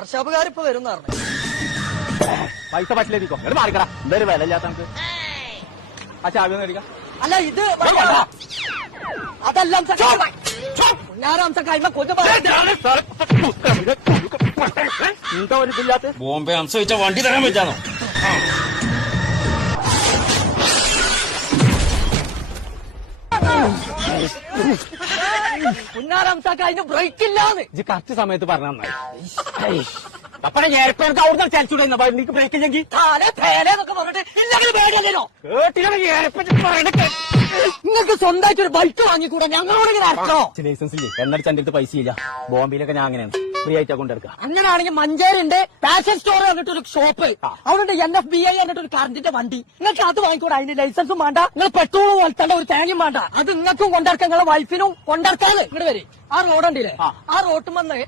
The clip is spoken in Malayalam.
വർഷാപ്പുകാരിപ്പോ വരും പറഞ്ഞു. പൈസ പറ്റില്ലേക്കോ എന്നിട്ട് മാറിക്കടാ. എന്തായാലും വില ഇല്ലാത്ത നമുക്ക് ആ ചാവി ഒന്ന് മേടിക്കാം. അല്ല ഇത് അതെല്ലാം ഞാനാം കൈമ കൊച്ചു എന്താ ഒരു ഇതില്ലാത്ത ബോംബെ അംശ വെച്ച വണ്ടി തരാൻ വെച്ചാണോ? പുന്നാരാംസക്ക് അതിന് ബ്രേക്ക് ഇല്ലാന്ന് ഇത് കറക്റ്റ് സമയത്ത് പറഞ്ഞ നന്നായി. അപ്പഴേ ഏർപ്പേർക്ക് അവിടുന്ന് ചലിച്ചൂടെ എനിക്ക് ബ്രേക്ക് ഇല്ലെങ്കിൽ എന്നൊക്കെ പറഞ്ഞിട്ട് ഇല്ലെങ്കിൽ പേടിയല്ലോ. കേട്ടില്ല. നിങ്ങൾക്ക് സ്വന്തമായിട്ട് ഒരു ബൈക്ക് വാങ്ങിക്കൂടെ? ഞങ്ങളോട് ഇങ്ങനെ അടച്ചോ? ലൈസൻസ് ഇല്ലേ? എന്നടിച്ച് എന്റെ അടുത്ത് പൈസ ഇല്ല. ബോംബെയിലൊക്കെ ഞാൻ അങ്ങനെയാണ് ഫ്രീ ആയിട്ടാ കൊണ്ടെടുക്കുക. അങ്ങനെയാണെങ്കിൽ മഞ്ചേരിന്റെ ഫാഷൻ സ്റ്റോർ എന്നിട്ടൊരു ഷോപ്പ്, അവിടെ NFBI എന്നിട്ടൊരു കറണ്ടിന്റെ വണ്ടി. നിങ്ങൾക്ക് അത് വാങ്ങിക്കൂടെ? അതിന് ലൈസൻസും വേണ്ട, നിങ്ങൾ പെട്രോളും വളർത്തേണ്ട ഒരു തേങ്ങയും വേണ്ട. അത് നിങ്ങൾക്കും കൊണ്ടിറക്കാം, നിങ്ങളെ വൈഫിനും കൊണ്ടിറക്കാതെ. ഇങ്ങോട്ട് വരെ ആ റോഡ് ഉണ്ടല്ലേ, ആ റോട്ടുമെന്ന്